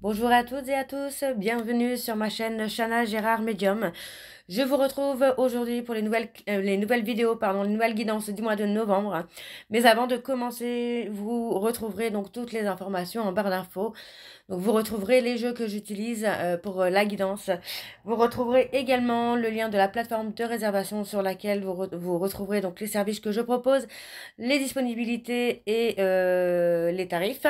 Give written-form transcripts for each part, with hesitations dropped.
Bonjour à toutes et à tous, bienvenue sur ma chaîne Chana Gérard Medium. Je vous retrouve aujourd'hui pour les nouvelles vidéos, les nouvelles guidances du mois de novembre. Mais avant de commencer, vous retrouverez donc toutes les informations en barre d'infos. Donc vous retrouverez les jeux que j'utilise pour la guidance. Vous retrouverez également le lien de la plateforme de réservation sur laquelle vous retrouverez donc les services que je propose, les disponibilités et les tarifs.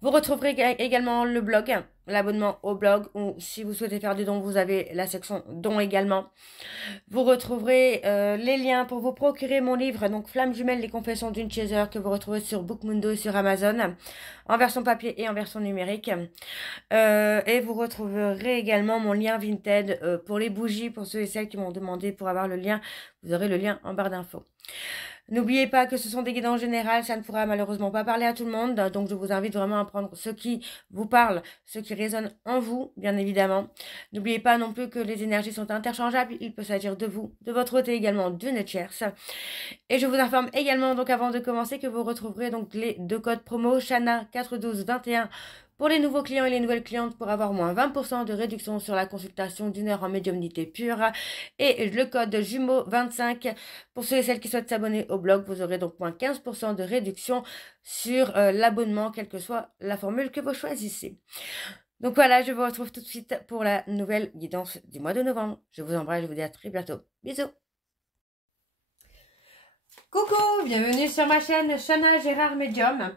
Vous retrouverez également le blog, l'abonnement au blog, ou si vous souhaitez faire des dons, vous avez la section dons également. Vous retrouverez les liens pour vous procurer mon livre, donc Flamme jumelle, les confessions d'une chaser, que vous retrouvez sur Bookmundo et sur Amazon, en version papier et en version numérique. Et vous retrouverez également mon lien Vinted pour les bougies, pour ceux et celles qui m'ont demandé pour avoir le lien. Vous aurez le lien en barre d'infos. N'oubliez pas que ce sont des guidances générales, ça ne pourra malheureusement pas parler à tout le monde, donc je vous invite vraiment à prendre ce qui vous parle, ce qui résonne en vous, bien évidemment. N'oubliez pas non plus que les énergies sont interchangeables, il peut s'agir de vous, de votre côté également d'une tierce. Et je vous informe également, donc avant de commencer, que vous retrouverez donc les deux codes promo Chana 41221 pour les nouveaux clients et les nouvelles clientes pour avoir moins 20% de réduction sur la consultation d'une heure en médiumnité pure. Et le code jumeau 25 pour ceux et celles qui souhaitent s'abonner au blog. Vous aurez donc moins 15% de réduction sur l'abonnement, quelle que soit la formule que vous choisissez. Donc voilà, je vous retrouve tout de suite pour la nouvelle guidance du mois de novembre. Je vous embrasse, je vous dis à très bientôt. Bisous. Coucou, bienvenue sur ma chaîne Chana Gérard Medium.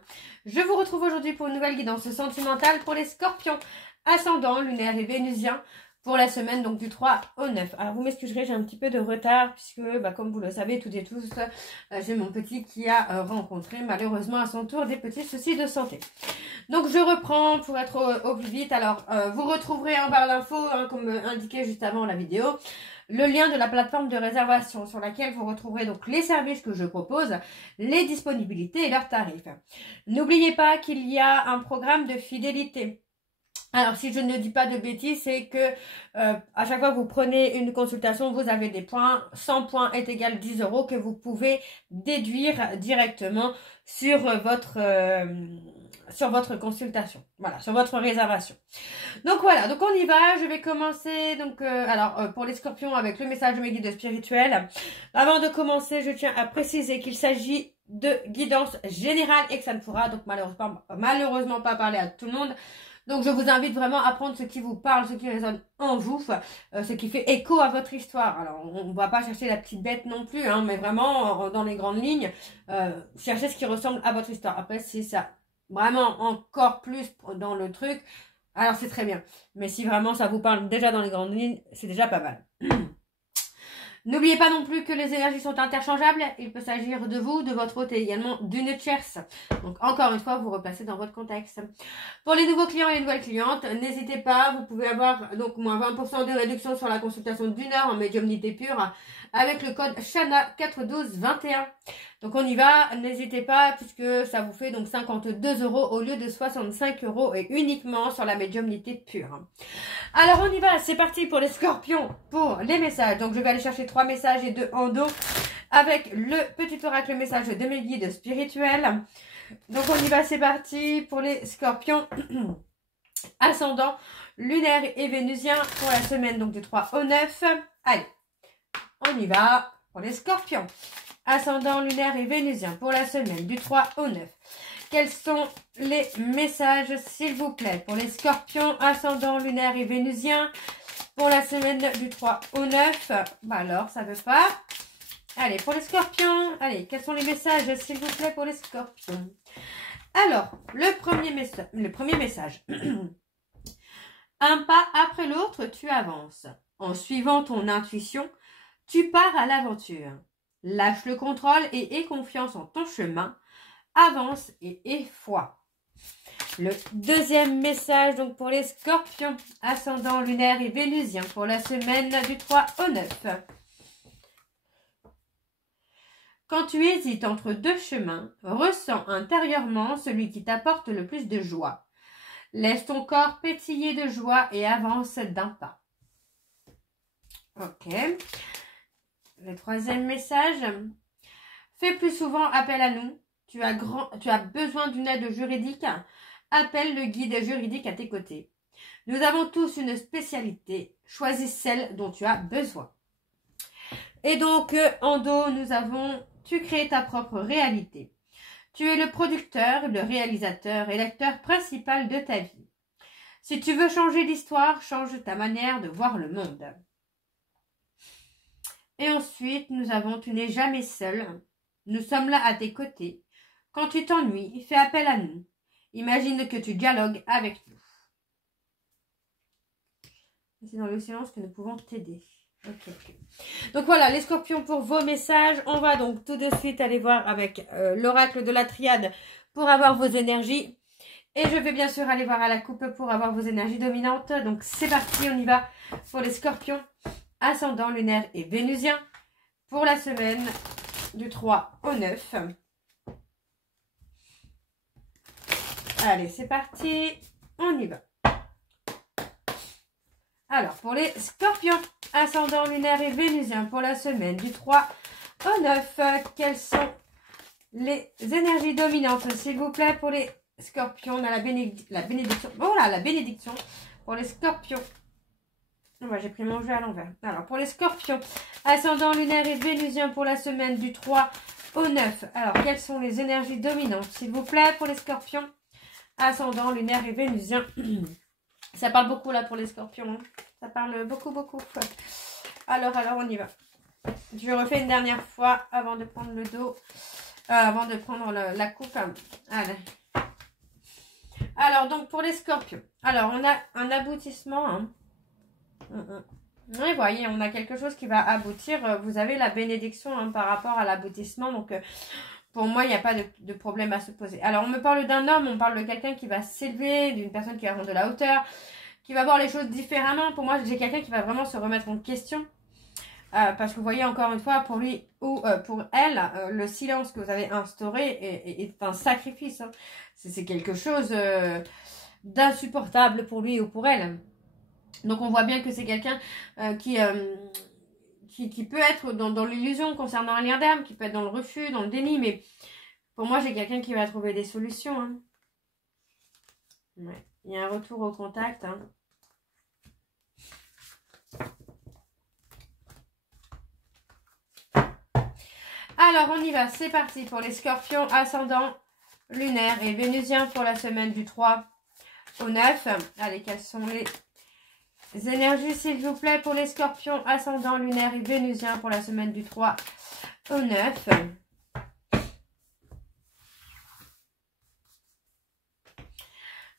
Je vous retrouve aujourd'hui pour une nouvelle guidance sentimentale pour les scorpions, ascendant, lunaire et vénusien pour la semaine donc du 3 au 9. Alors vous m'excuserez, j'ai un petit peu de retard puisque comme vous le savez toutes et tous, j'ai mon petit qui a rencontré malheureusement à son tour des petits soucis de santé. Donc je reprends pour être au plus vite. Alors vous retrouverez en barre d'infos, comme indiqué juste avant la vidéo, le lien de la plateforme de réservation sur laquelle vous retrouverez donc les services que je propose, les disponibilités et leurs tarifs. N'oubliez pas qu'il y a un programme de fidélité. Alors, si je ne dis pas de bêtises, c'est que à chaque fois que vous prenez une consultation, vous avez des points. 100 points est égal 10 € que vous pouvez déduire directement sur votre consultation. Voilà, sur votre réservation. Donc voilà, donc on y va. Je vais commencer donc pour les scorpions avec le message de mes guides spirituels. Avant de commencer, je tiens à préciser qu'il s'agit de guidance générale et que ça ne pourra donc malheureusement pas parler à tout le monde. Donc, je vous invite vraiment à prendre ce qui vous parle, ce qui résonne en vous, ce qui fait écho à votre histoire. Alors, on ne va pas chercher la petite bête non plus, mais vraiment, dans les grandes lignes, cherchez ce qui ressemble à votre histoire. Après, si ça vraiment encore plus dans le truc, alors c'est très bien. Mais si vraiment ça vous parle déjà dans les grandes lignes, c'est déjà pas mal. N'oubliez pas non plus que les énergies sont interchangeables. Il peut s'agir de vous, de votre hôte et également d'une tierce. Donc encore une fois, vous replacez dans votre contexte. Pour les nouveaux clients et les nouvelles clientes, n'hésitez pas. Vous pouvez avoir donc moins 20% de réduction sur la consultation d'une heure en médiumnité pure avec le code Chana 41221. Donc on y va, n'hésitez pas puisque ça vous fait donc 52 € au lieu de 65 € et uniquement sur la médiumnité pure. Alors on y va, c'est parti pour les scorpions, pour les messages. Donc je vais aller chercher 3 messages et 2 en dos avec le petit oracle message de mes guides spirituels. Donc on y va, c'est parti pour les scorpions ascendant, lunaire et vénusien pour la semaine donc du 3 au 9. Allez, on y va pour les scorpions ascendant, lunaire et vénusien pour la semaine du 3 au 9. Quels sont les messages, s'il vous plaît, pour les scorpions ascendant, lunaire et vénusien pour la semaine du 3 au 9? Alors, ça veut pas. Allez, pour les scorpions, allez, quels sont les messages, s'il vous plaît, pour les scorpions? Alors, le premier message. Un pas après l'autre, tu avances. En suivant ton intuition, tu pars à l'aventure. Lâche le contrôle et aie confiance en ton chemin. Avance et aie foi. Le deuxième message donc pour les scorpions, ascendant, lunaire et vénusien pour la semaine du 3 au 9. Quand tu hésites entre deux chemins, ressens intérieurement celui qui t'apporte le plus de joie. Laisse ton corps pétiller de joie et avance d'un pas. Ok. Le troisième message. Fais plus souvent appel à nous. Tu as besoin d'une aide juridique. appelle le guide juridique à tes côtés. Nous avons tous une spécialité. Choisis celle dont tu as besoin. Et donc, en dos, nous avons « Tu crées ta propre réalité ». Tu es le producteur, le réalisateur et l'acteur principal de ta vie. Si tu veux changer l'histoire, change ta manière de voir le monde. Et ensuite, nous avons « Tu n'es jamais seul. Nous sommes là à tes côtés. Quand tu t'ennuies, fais appel à nous. Imagine que tu dialogues avec nous. » C'est dans le silence que nous pouvons t'aider. Ok. Donc voilà, les scorpions pour vos messages. On va donc tout de suite aller voir avec l'oracle de la triade pour avoir vos énergies. Et je vais bien sûr aller voir à la coupe pour avoir vos énergies dominantes. Donc c'est parti, on y va pour les scorpions, ascendant, lunaire et vénusien pour la semaine du 3 au 9. Allez, c'est parti, on y va. Alors, pour les scorpions, ascendant, lunaire et vénusien pour la semaine du 3 au 9, quelles sont les énergies dominantes, s'il vous plaît, pour les scorpions? On a la bénédiction. Voilà, la bénédiction pour les scorpions. Ouais, j'ai pris mon jeu à l'envers. Alors, pour les scorpions, ascendant, lunaire et vénusien pour la semaine du 3 au 9. Alors, quelles sont les énergies dominantes, s'il vous plaît, pour les scorpions, ascendant, lunaire et vénusien? Ça parle beaucoup là pour les scorpions. Hein. Ça parle beaucoup, beaucoup. Alors, on y va. Je refais une dernière fois avant de prendre le dos. Avant de prendre la coupe. Allez. Alors, donc pour les scorpions. Alors, on a un aboutissement. Hein. Oui, voyez, on a quelque chose qui va aboutir. Vous avez la bénédiction hein, par rapport à l'aboutissement. Donc, pour moi, il n'y a pas de problème à se poser. Alors, on me parle d'un homme, on parle de quelqu'un qui va s'élever, d'une personne qui va prendre de la hauteur, qui va voir les choses différemment. Pour moi, j'ai quelqu'un qui va vraiment se remettre en question. Parce que vous voyez, encore une fois, pour lui ou pour elle, le silence que vous avez instauré est un sacrifice. Hein. C'est quelque chose d'insupportable pour lui ou pour elle. Donc, on voit bien que c'est quelqu'un qui peut être dans l'illusion concernant un lien d'âme, qui peut être dans le refus, dans le déni, mais pour moi, j'ai quelqu'un qui va trouver des solutions. Hein. Ouais. Il y a un retour au contact. Hein. Alors, on y va. C'est parti pour les scorpions ascendants, lunaires et vénusiens pour la semaine du 3 au 9. Allez, quelles sont les énergies, s'il vous plaît, pour les scorpions ascendants, lunaires et vénusiens pour la semaine du 3 au 9.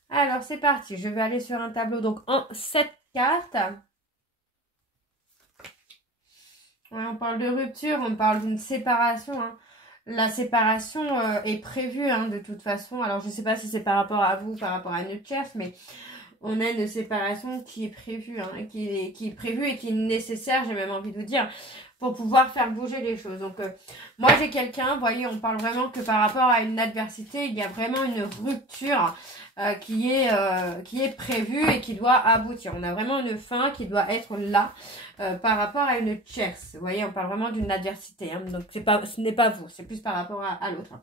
Alors, c'est parti. Je vais aller sur un tableau donc en 7 cartes. Ouais, on parle de rupture, on parle d'une séparation. Hein. La séparation est prévue hein, de toute façon. Alors, je ne sais pas si c'est par rapport à vous, par rapport à notre chef, mais on a une séparation qui est prévue, hein, qui est prévue et qui est nécessaire, j'ai même envie de vous dire, pour pouvoir faire bouger les choses. Donc, moi, j'ai quelqu'un, vous voyez, on parle vraiment que par rapport à une adversité, il y a vraiment une rupture qui est prévue et qui doit aboutir. On a vraiment une fin qui doit être là par rapport à une tierce. Vous voyez, on parle vraiment d'une adversité. Hein, donc, ce n'est pas vous, c'est plus par rapport à l'autre.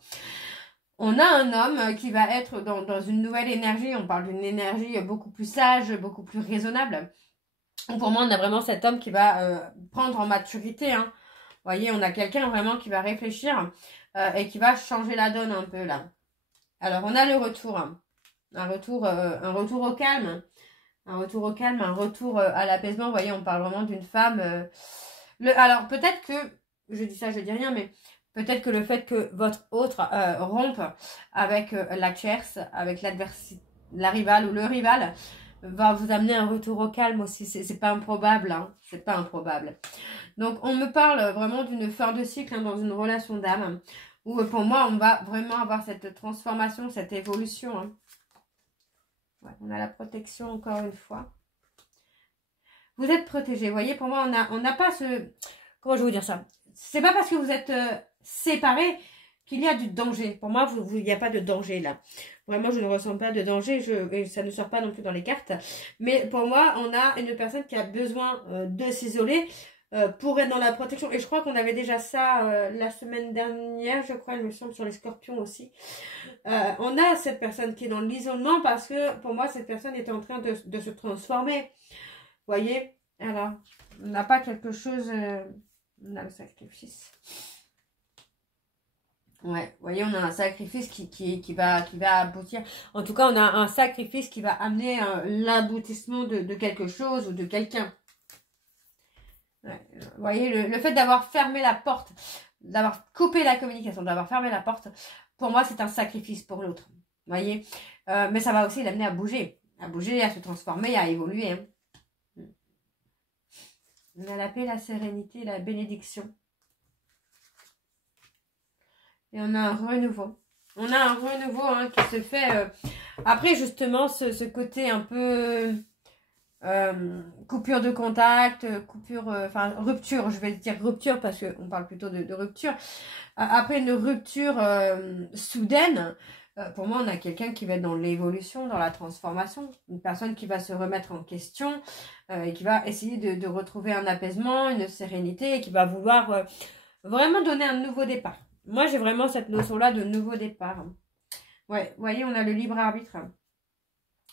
On a un homme qui va être dans une nouvelle énergie. On parle d'une énergie beaucoup plus sage, beaucoup plus raisonnable. Pour moi, on a vraiment cet homme qui va prendre en maturité. Hein. Vous voyez, on a quelqu'un vraiment qui va réfléchir et qui va changer la donne un peu là. Alors, on a le retour. Hein. Un retour au calme. Un retour au calme, un retour à l'apaisement. Vous voyez, on parle vraiment d'une femme. Alors, peut-être que, je dis ça, je dis rien, mais peut-être que le fait que votre autre rompe avec la tierce, avec l'adversité, la rivale ou le rival, va vous amener un retour au calme aussi. C'est pas improbable, hein. C'est pas improbable. Donc, on me parle vraiment d'une fin de cycle hein, dans une relation d'âme, où pour moi, on va vraiment avoir cette transformation, cette évolution. Hein. Ouais, on a la protection encore une fois. Vous êtes protégé. Vous voyez, pour moi, on n'a pas ce... Comment je vais vous dire ça? C'est pas parce que vous êtes séparés qu'il y a du danger. Pour moi, il n'y a pas de danger là. Vraiment, je ne ressens pas de danger. Et ça ne sort pas non plus dans les cartes. Mais pour moi, on a une personne qui a besoin de s'isoler pour être dans la protection. Et je crois qu'on avait déjà ça la semaine dernière, je crois, il me semble, sur les scorpions aussi. On a cette personne qui est dans l'isolement parce que pour moi, cette personne était en train de se transformer. Vous voyez? Alors, on n'a pas quelque chose... on a le sacrifice. Ouais, vous voyez, on a un sacrifice qui va aboutir. En tout cas, on a un sacrifice qui va amener l'aboutissement de quelque chose ou de quelqu'un. Ouais, vous voyez, le fait d'avoir fermé la porte, d'avoir coupé la communication, d'avoir fermé la porte, pour moi, c'est un sacrifice pour l'autre. Vous voyez, mais ça va aussi l'amener à bouger, à se transformer, à évoluer. Hein. On a la paix, la sérénité, la bénédiction. Et on a un renouveau. On a un renouveau hein, qui se fait. Après, justement, ce côté un peu coupure de contact, enfin rupture, je vais dire rupture parce qu'on parle plutôt de rupture. Après une rupture soudaine, pour moi, on a quelqu'un qui va être dans l'évolution, dans la transformation. Une personne qui va se remettre en question et qui va essayer de retrouver un apaisement, une sérénité et qui va vouloir vraiment donner un nouveau départ. Moi, j'ai vraiment cette notion-là de nouveau départ. Ouais, vous voyez, on a le libre arbitre.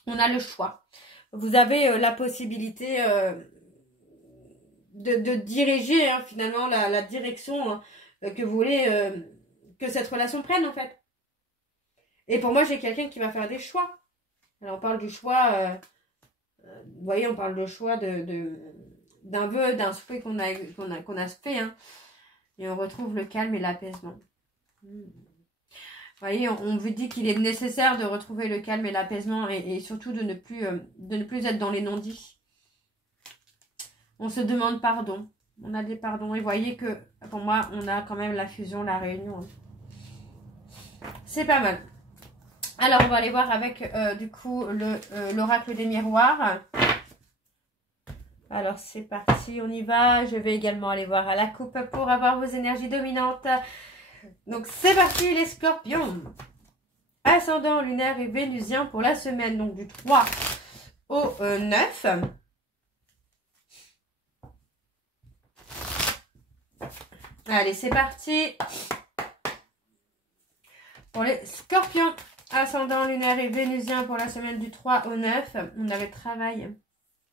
On a le choix. Vous avez la possibilité de diriger hein, finalement la direction hein, que vous voulez que cette relation prenne en fait. Et pour moi, j'ai quelqu'un qui va faire des choix. Alors, on parle du choix, vous voyez, on parle de choix d'un vœu, d'un souhait qu'on a fait. Hein. Et on retrouve le calme et l'apaisement. Vous voyez, on vous dit qu'il est nécessaire de retrouver le calme et l'apaisement et surtout de ne plus être dans les non-dits. On se demande pardon. On a des pardons. Et vous voyez que, pour moi, on a quand même la fusion, la réunion. C'est pas mal. Alors, on va aller voir avec, du coup, l'oracle des miroirs. Alors, c'est parti, on y va. Je vais également aller voir à la coupe pour avoir vos énergies dominantes. Donc, c'est parti, les scorpions. Ascendant lunaire et vénusien pour la semaine, donc du 3 au 9. Allez, c'est parti. Pour les scorpions, ascendant lunaire et vénusien pour la semaine du 3 au 9. On avait travail.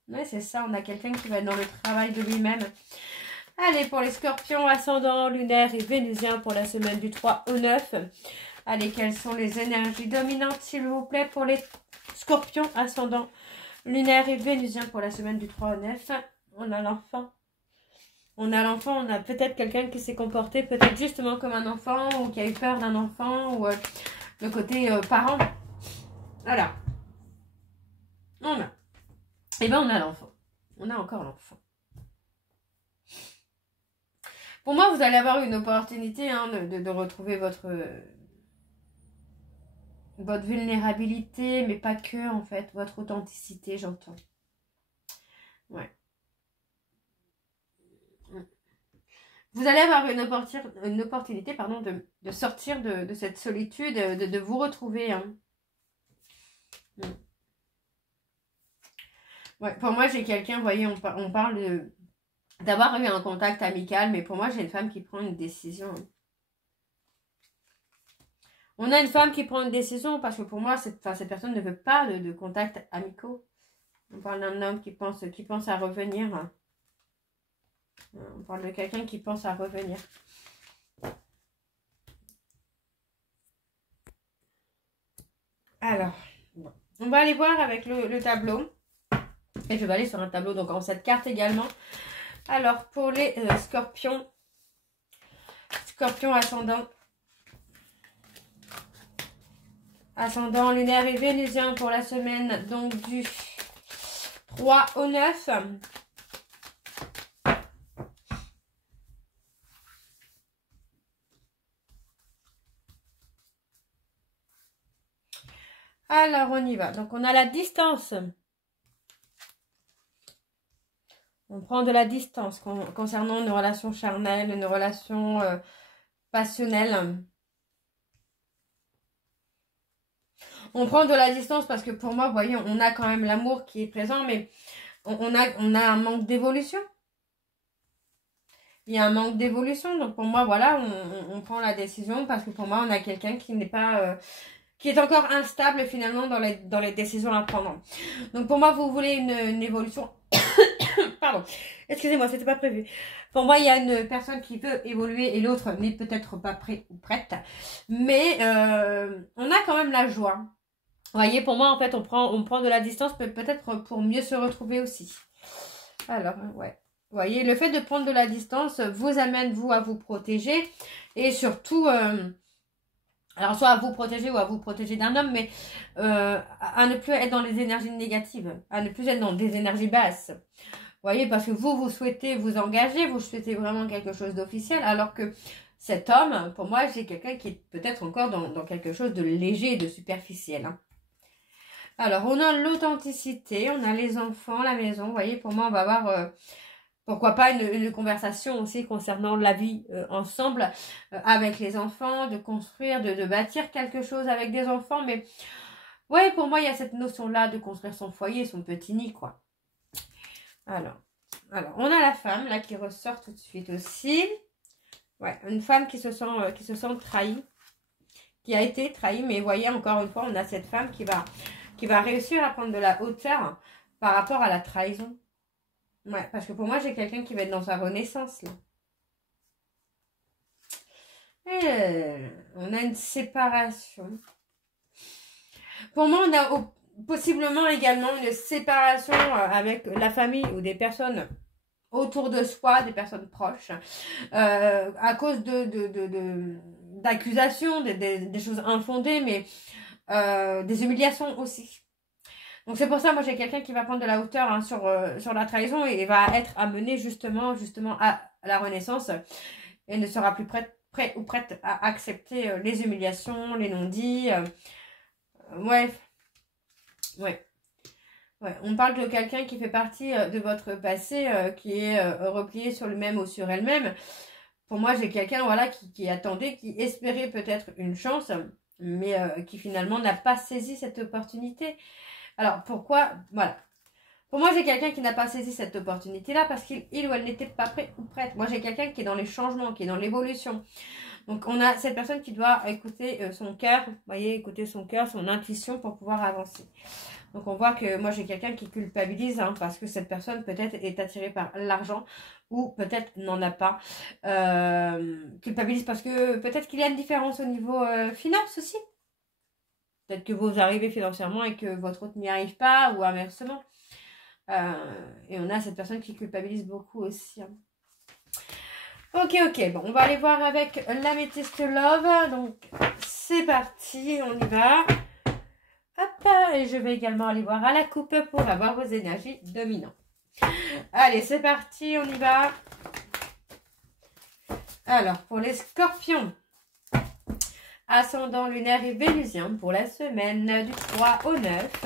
Ouais, c'est ça, on a quelqu'un qui va être dans le travail de lui-même. Allez, pour les scorpions, ascendant lunaire et vénusien pour la semaine du 3 au 9. Allez, quelles sont les énergies dominantes, s'il vous plaît, pour les scorpions, ascendant lunaire et vénusien pour la semaine du 3 au 9. On a l'enfant. On a peut-être quelqu'un qui s'est comporté peut-être justement comme un enfant ou qui a eu peur d'un enfant ou le côté parent. Voilà. On a. Eh bien, on a l'enfant. On a encore l'enfant. Pour moi, vous allez avoir une opportunité hein, de retrouver votre vulnérabilité, mais pas que, en fait. Votre authenticité, j'entends. Ouais. Vous allez avoir une opportunité pardon, de sortir de cette solitude, de vous retrouver. Hein. Ouais, pour moi, j'ai quelqu'un, vous voyez, on parle d'avoir eu un contact amical, mais pour moi, j'ai une femme qui prend une décision. On a une femme qui prend une décision parce que pour moi, cette personne ne veut pas de contact amicaux. On parle d'un homme qui pense à revenir. On parle de quelqu'un qui pense à revenir. Alors, bon. On va aller voir avec le tableau. Et je vais aller sur un tableau, donc en cette carte également. Alors, pour les scorpions. Scorpion ascendant. Ascendant lunaire et vénusien pour la semaine, donc du 3 au 9. Alors, on y va. Donc, on a la distance. On prend de la distance concernant nos relations charnelles, nos relations passionnelles. On prend de la distance parce que pour moi, vous voyez, on a quand même l'amour qui est présent, mais on a un manque d'évolution. il y a un manque d'évolution. Donc pour moi, voilà, on prend la décision parce que pour moi, on a quelqu'un qui n'est pas... qui est encore instable finalement dans les décisions à prendre. Donc pour moi, vous voulez une évolution. Pardon. Excusez-moi, c'était pas prévu. Pour moi, il y a une personne qui veut évoluer et l'autre n'est peut-être pas prêt ou prête. Mais on a quand même la joie. Vous voyez, pour moi, en fait, on prend de la distance peut-être pour mieux se retrouver aussi. Alors, ouais. Vous voyez, le fait de prendre de la distance vous amène, vous, à vous protéger. Et surtout... alors, soit à vous protéger ou à vous protéger d'un homme, mais à ne plus être dans les énergies négatives, à ne plus être dans des énergies basses. Vous voyez, parce que vous souhaitez vous engager, vous souhaitez vraiment quelque chose d'officiel, alors que cet homme, pour moi, c'est quelqu'un qui est peut-être encore dans quelque chose de léger et de superficiel. Hein. Alors, on a l'authenticité, on a les enfants, la maison. Vous voyez, pour moi, on va avoir... pourquoi pas une conversation aussi concernant la vie ensemble avec les enfants, de construire, de bâtir quelque chose avec des enfants. Mais ouais, pour moi, il y a cette notion-là de construire son foyer, son petit nid, quoi. Alors, on a la femme, là, qui ressort tout de suite aussi. Ouais, une femme qui se sent trahie, qui a été trahie. Mais vous voyez, encore une fois, on a cette femme qui va réussir à prendre de la hauteur par rapport à la trahison. Ouais, parce que pour moi, j'ai quelqu'un qui va être dans sa renaissance, là. On a une séparation. Pour moi, on a possiblement également une séparation avec la famille ou des personnes autour de soi, des personnes proches, à cause d'accusations, des choses infondées, mais des humiliations aussi. Donc c'est pour ça, moi j'ai quelqu'un qui va prendre de la hauteur hein, sur la trahison et va être amené justement à la renaissance et ne sera plus prêt ou prête à accepter les humiliations, les non-dits. Ouais. On parle de quelqu'un qui fait partie de votre passé, qui est replié sur lui-même ou sur elle-même. Pour moi, j'ai quelqu'un voilà, qui attendait, qui espérait peut-être une chance, mais qui finalement n'a pas saisi cette opportunité. Alors, pourquoi? Voilà. Pour moi, j'ai quelqu'un qui n'a pas saisi cette opportunité-là parce qu'il ou elle n'était pas prêt ou prête. Moi, j'ai quelqu'un qui est dans les changements, qui est dans l'évolution. Donc, on a cette personne qui doit écouter son cœur, vous voyez, écouter son cœur, son intuition pour pouvoir avancer. Donc, on voit que moi, j'ai quelqu'un qui culpabilise hein, parce que cette personne peut-être est attirée par l'argent ou peut-être n'en a pas. Culpabilise parce que peut-être qu'il y a une différence au niveau finance aussi. Peut-être que vous arrivez financièrement et que votre autre n'y arrive pas ou inversement. Et on a cette personne qui culpabilise beaucoup aussi. Hein. Ok, bon, on va aller voir avec l'améthyste love. Donc, c'est parti, on y va. Hop, et je vais également aller voir à la coupe pour avoir vos énergies dominantes. Allez, c'est parti, on y va. Alors, pour les scorpions, ascendant lunaire et vénusien pour la semaine du 3 au 9.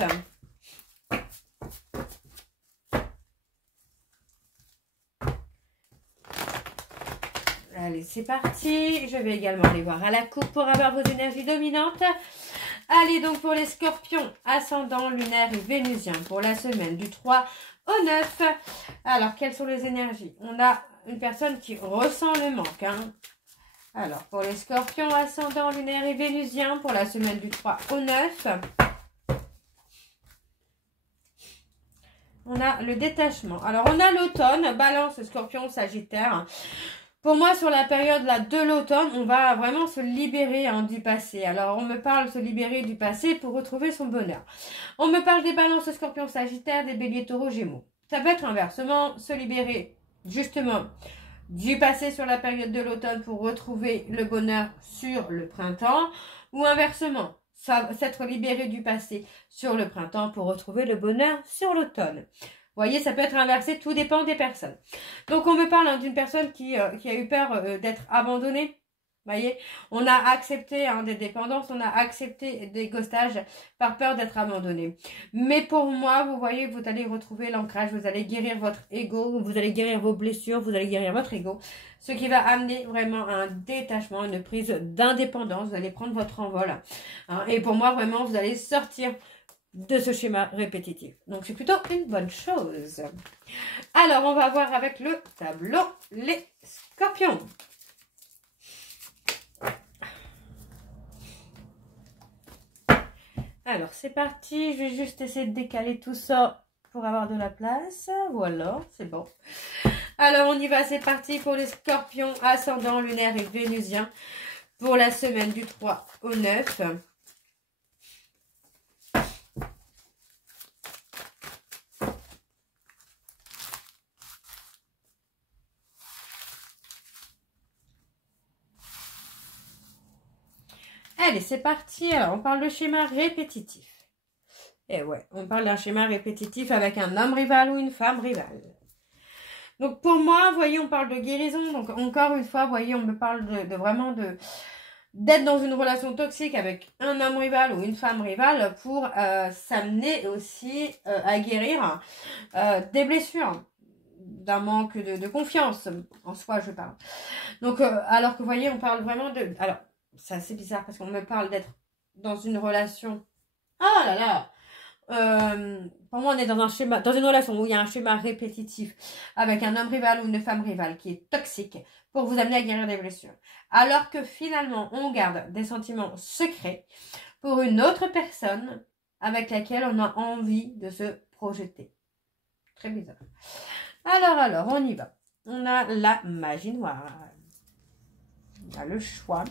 Allez, c'est parti. Je vais également aller voir à la coupe pour avoir vos énergies dominantes. Allez, donc pour les scorpions, ascendant lunaire et vénusien pour la semaine du 3 au 9. Alors, quelles sont les énergies? On a une personne qui ressent le manque. Hein. Alors, pour les scorpions, ascendant lunaire et vénusien pour la semaine du 3 au 9. On a le détachement. Alors, on a l'automne, balance, scorpion, sagittaire. Pour moi, sur la période là, de l'automne, on va vraiment se libérer hein, du passé. Alors, on me parle de se libérer du passé pour retrouver son bonheur. On me parle des balances, scorpion, sagittaire, des béliers, taureaux, gémeaux. Ça peut être inversement, se libérer justement du passé sur la période de l'automne pour retrouver le bonheur sur le printemps. Ou inversement, s'être libéré du passé sur le printemps pour retrouver le bonheur sur l'automne. Vous voyez, ça peut être inversé, tout dépend des personnes. Donc, on me parle hein, d'une personne qui a eu peur d'être abandonnée. Vous voyez, on a accepté hein, des dépendances, on a accepté des ghostages par peur d'être abandonné. Mais pour moi, vous voyez, vous allez retrouver l'ancrage, vous allez guérir votre ego, vous allez guérir vos blessures, vous allez guérir votre ego. Ce qui va amener vraiment un détachement, une prise d'indépendance. Vous allez prendre votre envol. Hein, et pour moi, vraiment, vous allez sortir de ce schéma répétitif. Donc, c'est plutôt une bonne chose. Alors, on va voir avec le tableau les scorpions. Alors, c'est parti. Je vais juste essayer de décaler tout ça pour avoir de la place. Voilà, c'est bon. Alors, on y va. C'est parti pour les scorpions ascendant lunaire et vénusien pour la semaine du 3 au 9. Allez, c'est parti. Alors, on parle de schéma répétitif. Et ouais, on parle d'un schéma répétitif avec un homme rival ou une femme rivale. Donc, pour moi, vous voyez, on parle de guérison. Donc, encore une fois, vous voyez, on me parle vraiment d'être dans une relation toxique avec un homme rival ou une femme rivale pour s'amener aussi à guérir des blessures, d'un manque de confiance en soi, je parle. Donc, alors que vous voyez, on parle vraiment de... Alors, c'est assez bizarre parce qu'on me parle d'être dans une relation... Ah là là pour moi, on est dans un schéma, dans une relation où il y a un schéma répétitif avec un homme rival ou une femme rivale qui est toxique pour vous amener à guérir des blessures. Alors que finalement, on garde des sentiments secrets pour une autre personne avec laquelle on a envie de se projeter. Très bizarre. Alors, on y va. On a la magie noire. On a le choix.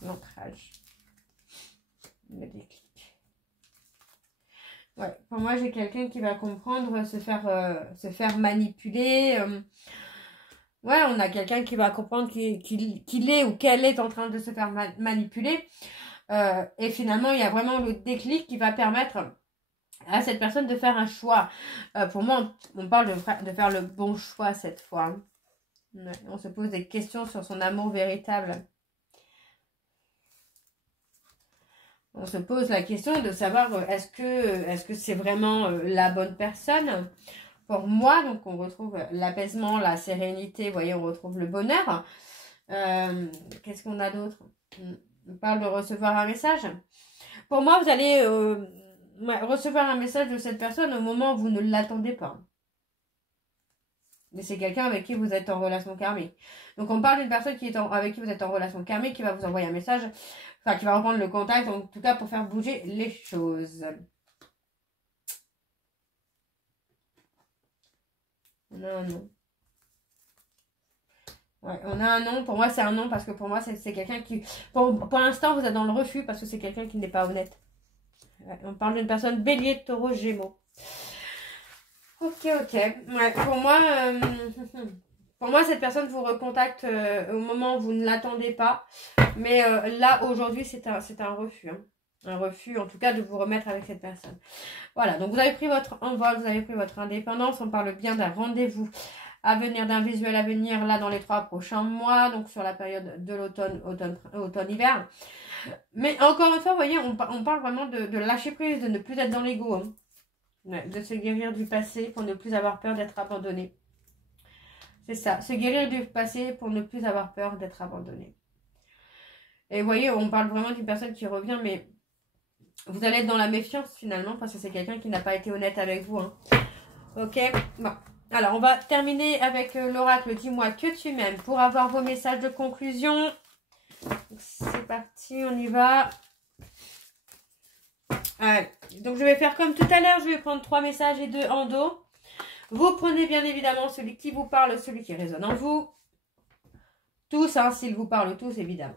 L'ancrage. Le déclic. Ouais, pour moi, j'ai quelqu'un qui va comprendre, se faire manipuler. Ouais, on a quelqu'un qui va comprendre qu'il est ou qu'elle est en train de se faire manipuler. Et finalement, il y a vraiment le déclic qui va permettre à cette personne de faire un choix. Pour moi, on parle de faire le bon choix cette fois. Ouais, on se pose des questions sur son amour véritable. On se pose la question de savoir est-ce que c'est vraiment la bonne personne pour moi. Donc, on retrouve l'apaisement, la sérénité. Vous voyez, on retrouve le bonheur. Qu'est-ce qu'on a d'autre? On parle de recevoir un message. Pour moi, vous allez recevoir un message de cette personne au moment où vous ne l'attendez pas. Mais c'est quelqu'un avec qui vous êtes en relation karmique. Donc, on parle d'une personne avec qui vous êtes en relation karmique qui va vous envoyer un message. Enfin, qui va reprendre le contact, en tout cas pour faire bouger les choses. On a un nom. Ouais, on a un nom. Pour moi, c'est un nom parce que pour moi, c'est quelqu'un qui... Pour l'instant, vous êtes dans le refus parce que c'est quelqu'un qui n'est pas honnête. Ouais, on parle d'une personne bélier, taureau, gémeaux. Ok. Ouais, pour moi, cette personne vous recontacte au moment où vous ne l'attendez pas. Mais là, aujourd'hui, c'est un refus. Hein. Un refus, en tout cas, de vous remettre avec cette personne. Voilà, donc vous avez pris votre envol, vous avez pris votre indépendance. On parle bien d'un rendez-vous à venir, d'un visuel à venir, là, dans les 3 prochains mois. Donc, sur la période de l'automne-hiver. Mais encore une fois, vous voyez, on parle vraiment de lâcher prise, de ne plus être dans l'ego. Hein. Ouais, de se guérir du passé pour ne plus avoir peur d'être abandonné. C'est ça, se guérir du passé pour ne plus avoir peur d'être abandonné. Et vous voyez, on parle vraiment d'une personne qui revient, mais vous allez être dans la méfiance finalement, parce que c'est quelqu'un qui n'a pas été honnête avec vous. Hein. Ok, bon. Alors, on va terminer avec l'oracle. Dis-moi que tu m'aimes pour avoir vos messages de conclusion. C'est parti, on y va. Allez. Donc, je vais faire comme tout à l'heure. Je vais prendre 3 messages et 2 en dos. Vous prenez bien évidemment celui qui vous parle, celui qui résonne en vous. Tous, hein, s'ils vous parlent tous, évidemment.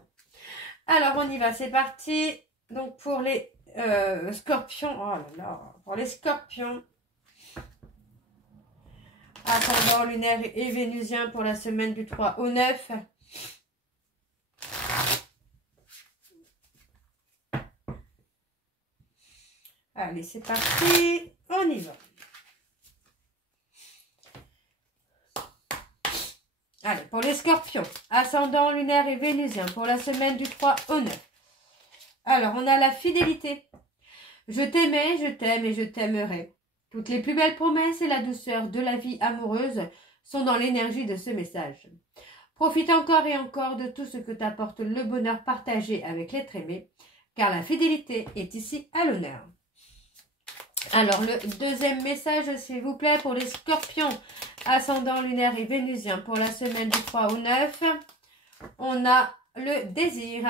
Alors, on y va, c'est parti. Donc, pour les scorpions, oh là là, pour les scorpions, ascendant lunaire et vénusien pour la semaine du 3 au 9. Allez, c'est parti, on y va. Allez, pour les scorpions, ascendant lunaire et vénusien pour la semaine du 3 au 9. Alors, on a la fidélité. Je t'aimais, je t'aime et je t'aimerai. Toutes les plus belles promesses et la douceur de la vie amoureuse sont dans l'énergie de ce message. Profite encore et encore de tout ce que t'apporte le bonheur partagé avec l'être aimé. car la fidélité est ici à l'honneur. Alors, le deuxième message, s'il vous plaît, pour les scorpions, ascendant lunaire et vénusien, pour la semaine du 3 au 9, on a le désir.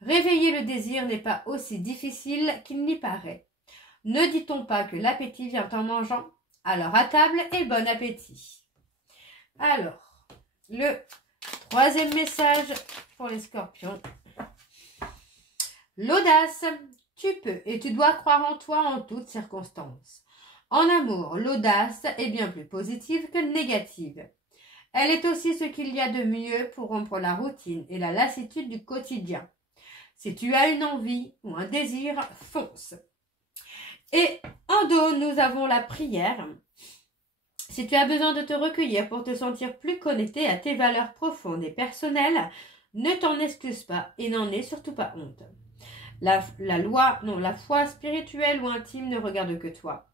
Réveiller le désir n'est pas aussi difficile qu'il n'y paraît. Ne dit-on pas que l'appétit vient en mangeant? Alors à table et bon appétit. Alors, le troisième message pour les scorpions. L'audace. Tu peux et tu dois croire en toi en toutes circonstances. En amour, l'audace est bien plus positive que négative. Elle est aussi ce qu'il y a de mieux pour rompre la routine et la lassitude du quotidien. Si tu as une envie ou un désir, fonce. Et en dos, nous avons la prière. Si tu as besoin de te recueillir pour te sentir plus connecté à tes valeurs profondes et personnelles, ne t'en excuse pas et n'en aie surtout pas honte. La foi spirituelle ou intime ne regarde que toi.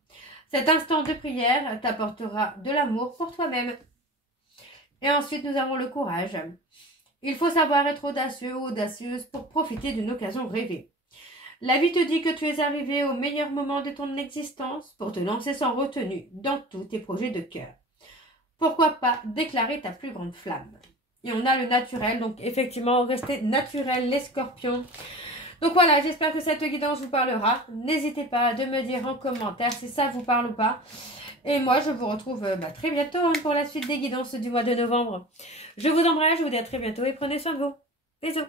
Cet instant de prière t'apportera de l'amour pour toi-même. Et ensuite, nous avons le courage. Il faut savoir être audacieux ou audacieuse pour profiter d'une occasion rêvée. La vie te dit que tu es arrivé au meilleur moment de ton existence pour te lancer sans retenue dans tous tes projets de cœur. Pourquoi pas déclarer ta plus grande flamme? Et on a le naturel, donc effectivement, restez naturel les scorpions. Donc voilà, j'espère que cette guidance vous parlera. N'hésitez pas de me dire en commentaire si ça vous parle ou pas. Et moi, je vous retrouve très bientôt pour la suite des guidances du mois de novembre. Je vous embrasse, je vous dis à très bientôt et prenez soin de vous. Bisous.